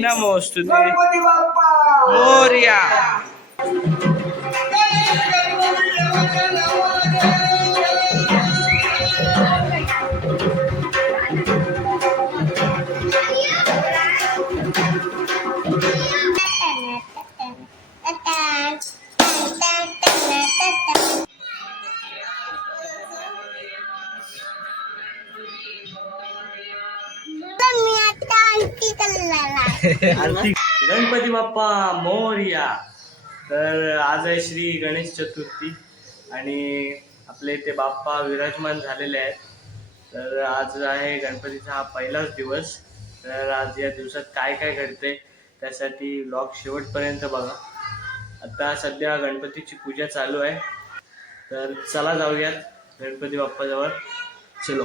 नमोस्तुते गणपती बाप्पा गणपती बाप्पा मोर्या. तर आज आहे श्री गणेश चतुर्थी आणि आपले इथे बाप्पा विराजमान झालेले आहेत. तर आज आहे गणपतीचा हा पहिलाच दिवस. तर आज या दिवसात काय काय घडते त्यासाठी ब्लॉग शेवटपर्यंत बघा. आता सध्या गणपतीची पूजा चालू आहे. तर चला जाऊयात गणपती बाप्पाजवळ. चलो.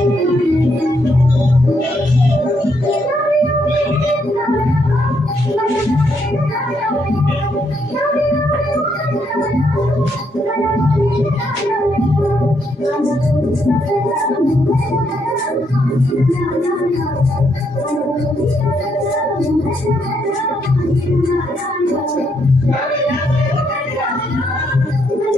गौर अरे गौर आली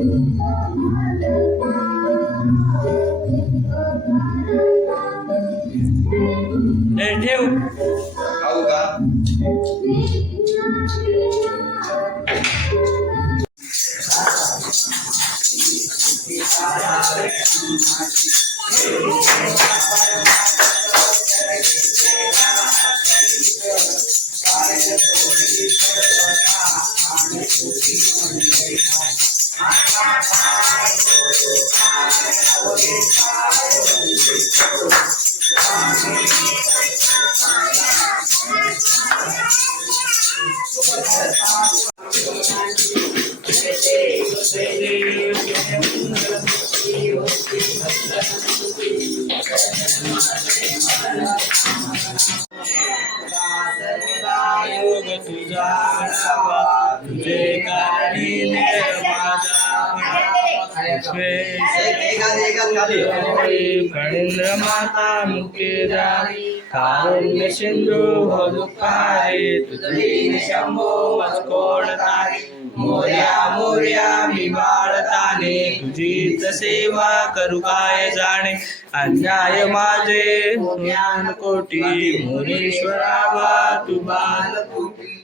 うん。माझा फणींद्र माता मुकेदारी कारुण्य सिंधू हो तुझी शंभो मस्कोड मोर्या मोर्या मी बाळताने तुझीच सेवा करू काय जाणे? अन्याय माझे ज्ञान कोटी मोरेश्वरावा तू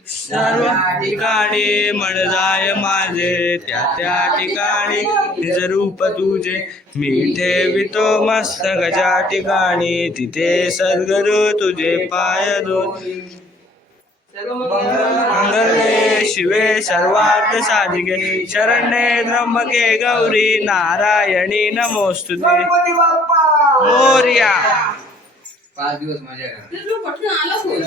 सर्व ठिकाणी मन जाय माझे. त्या त्या ठिकाणी निज रूप तुझे. मी ठेवितो मस्त गजा ठिकाणी. तिथे सद्गुरु तुझे पाय दोन. मंगले शिवे सर्वार्थ साधिके. शरण्ये त्र्यंबके गौरी नारायणी नमोस्तुते. मोर्या. पाच दिवस माझ्या घरात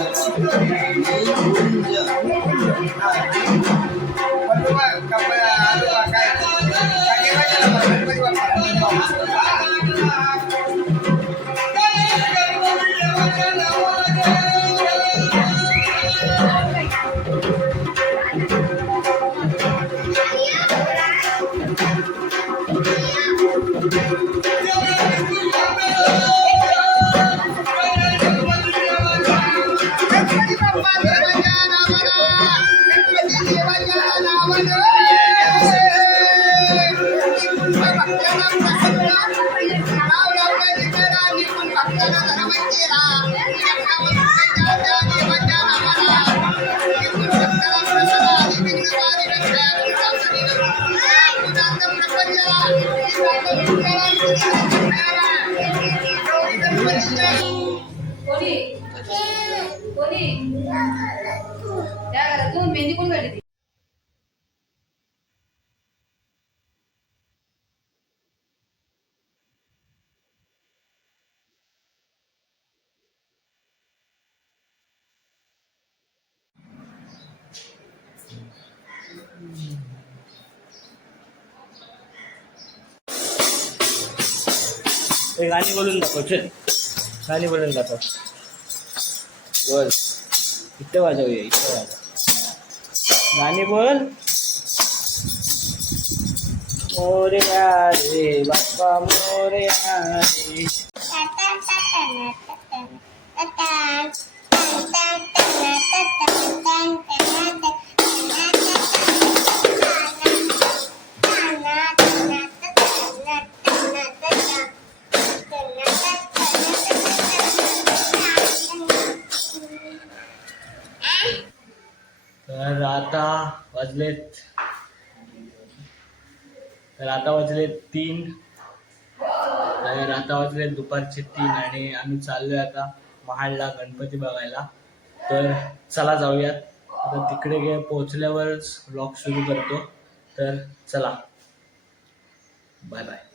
कोणी कोणी त्या घरातून मेहंदी कोण काढली ती हे गाणी बोलून दाखव चल. गाणी बोलून दाखव. बोल. इथं वाजवूया इथं वाजव. गाणी बोल. मोरया रे बाप्पा मोरया रे वाजलेत. तर आता वाजलेत तीन. तर आता वाजलेत दुपारचे तीन आणि आम्ही चाललोय आता महाडला गणपती बघायला. तर चला जाऊयात. आता तिकडे गे पोहोचल्यावरच ब्लॉग सुरू करतो. तर चला. बाय बाय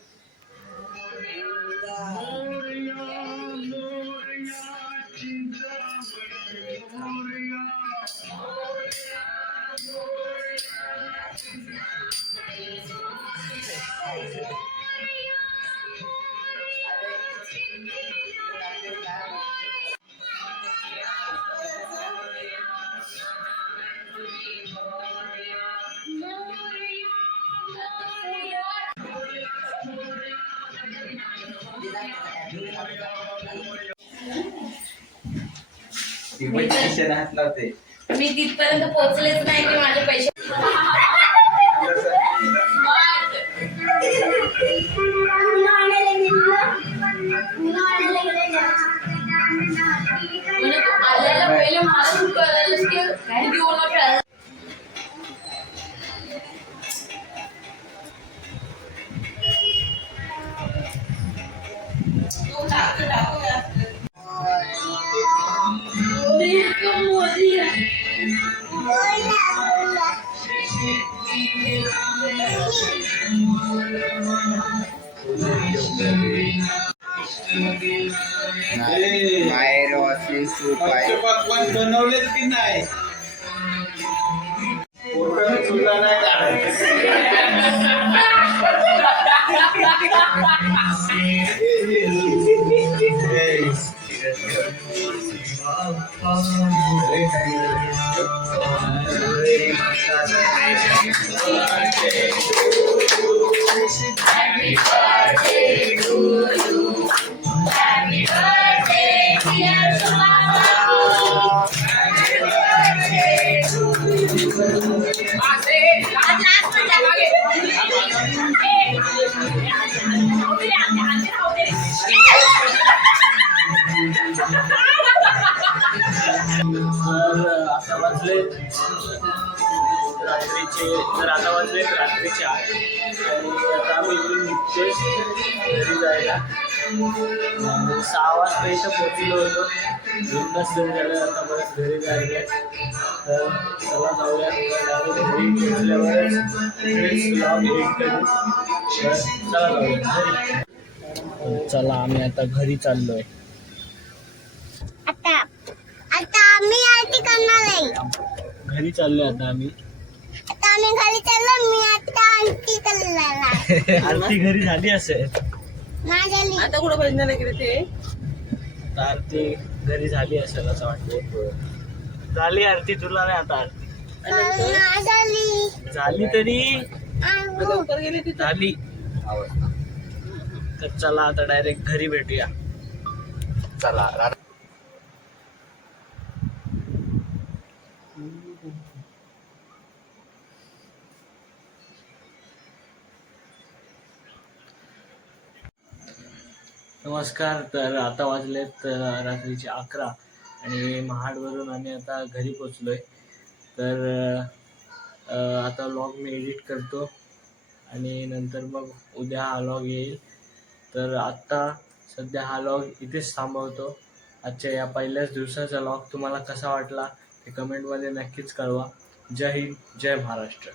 मी तिथपर्यंत पोहोचलेच नाही की माझे पैसे Thank you. वाजले. रात्रीचे तर आता वाजले रात्रीचे आठ. आणि आता आम्ही इथून निघतोय घरी जायला. सहा वाजता इथं पोचलो होतो. दोन तास झालं आता परत घरी जायला. तर चला जाऊया. डायरेक्ट घरी पोहोचल्यावरच ब्लॉग एडिट करू चला जाऊया. घरी चला आम्ही आता घरी चाललोय. आता आता आरती करणार आहे. घरी चाललोय आता आम्ही. आता आम्ही घरी चाललो मी आता आहे. आरती घरी झाली असेल. माझ्या आता कुठं बसणार आहे ते आरती घरी झाली असेल असं वाटतं झाली आरती तुला नाही आता आरती. झाली तरी. लवकर गेले तिथे? झाली. तर चला आता डायरेक्ट घरी भेटूया. चला नमस्कार तर आता वाजलेत रात्रीचे अकरा आणि महाडवरून आम्ही आता घरी पोचलोय तर आता लॉग मी एडिट करतो आणि नंतर मग उद्या हा लॉग येईल. तर आत्ता सध्या हा लॉग इथेच थांबवतो. आजच्या या पहिल्याच दिवसाचा लॉग तुम्हाला कसा वाटला ते कमेंटमध्ये नक्कीच कळवा. जय हिंद जय महाराष्ट्र.